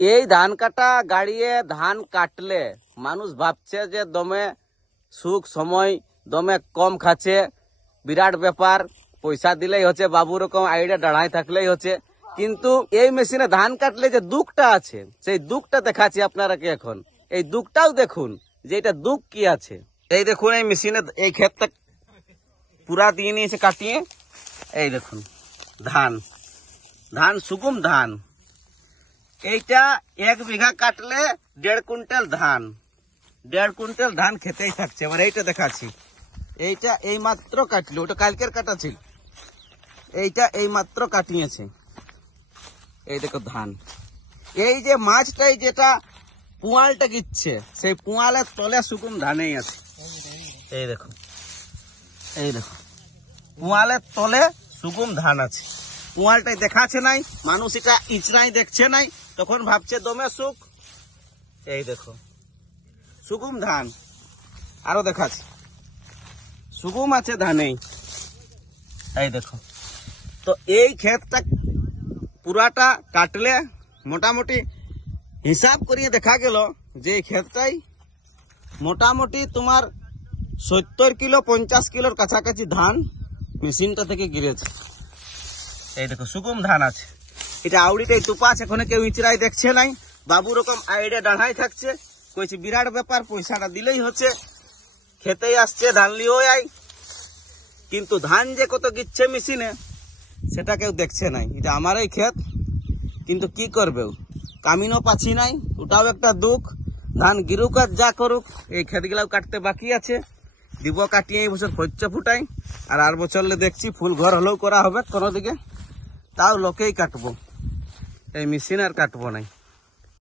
এই ধান কাটা গাড়িয়ে ধান কাটলে মানুষ ভাবছে যে দমে সুখ সময় দমে কম খাচ্ছে, বিরাট ব্যাপার, পয়সা দিলেই হচ্ছে, বাবু রকম আইডিয়া দাঁড়ায় থাকলেই হচ্ছে। কিন্তু এই মেশিনে ধান কাটলে যে দুঃখটা আছে, সেই দুঃখটা দেখাচ্ছি আপনারা কি এখন। এই দুঃখটাও দেখুন যে এটা দুঃখ কি আছে। এই দেখুন এই মেশিনে এই ক্ষেতটা পুরা দিয়ে নিয়েছে কাটিয়ে। এই দেখুন ধান, ধান সুকুম ধান। এইটা 1 বিঘা কাটলে 1.5 কুইন্টাল ধান, 1.5 কুইন্টাল ধান খেতেই থাকছে। এবার এইটা দেখাচ্ছি, এইটা এই মাত্র কাটলো, ওটা কালকের কাটা ছিল, এইটা এই মাত্র কাটিয়েছে। এই দেখো ধান, এই যে মাছটাই যেটা পুয়ালটা গিচ্ছে, সেই পুয়ালের তলে সুকুম ধানেই আছে। এই দেখো, এই দেখো পুয়ালের তলে সুকুম ধান আছে। পুয়ালটাই দেখাচ্ছে নাই, মানুষ এটা ইচড়াই দেখছে নাই, তখন ভাবছে দমে সুখ। এই দেখো সুকুম ধান, আরো দেখাচ্ছি সুকুম আছে ধানেই। এই দেখো, তো এই ক্ষেতটা পুরাটা কাটলে মোটামুটি হিসাব করিয়ে দেখা গেল যে এই ক্ষেতটাই মোটামুটি তোমার 70 কিলো 50 কিলোর কাছাকাছি ধান মেশিনটা থেকে গিরেছে। এই দেখো সুকুম ধান আছে, এটা আউড়িটাই তুপা আছে, এখন কেউ ইচড়াই দেখছে নাই, বাবু রকম আইডিয়া দাঁড়াই থাকছে, কইছে বিরাট ব্যাপার, পয়সাটা দিলেই হচ্ছে, খেতেই আসছে, ধান লিয়েও আই। কিন্তু ধান যে কত গিচ্ছে মেশিনে সেটা কেউ দেখছে নাই। এটা আমারই ক্ষেত, কিন্তু কি করবে, কামিনও পাচ্ছি নাই, ওটাও একটা দুঃখ। ধান গিরুক আর যা করুক, এই ক্ষেতগুলাও কাটতে বাকি আছে, দিব কাটিয়ে এই বছর শস্য ফুটাই, আর বছরলে দেখছি ফুল ঘর হলেও করা হবে কোনো দিকে, তাও লোকেই কাটবো, এই মেশিন আর কাটবো নাই।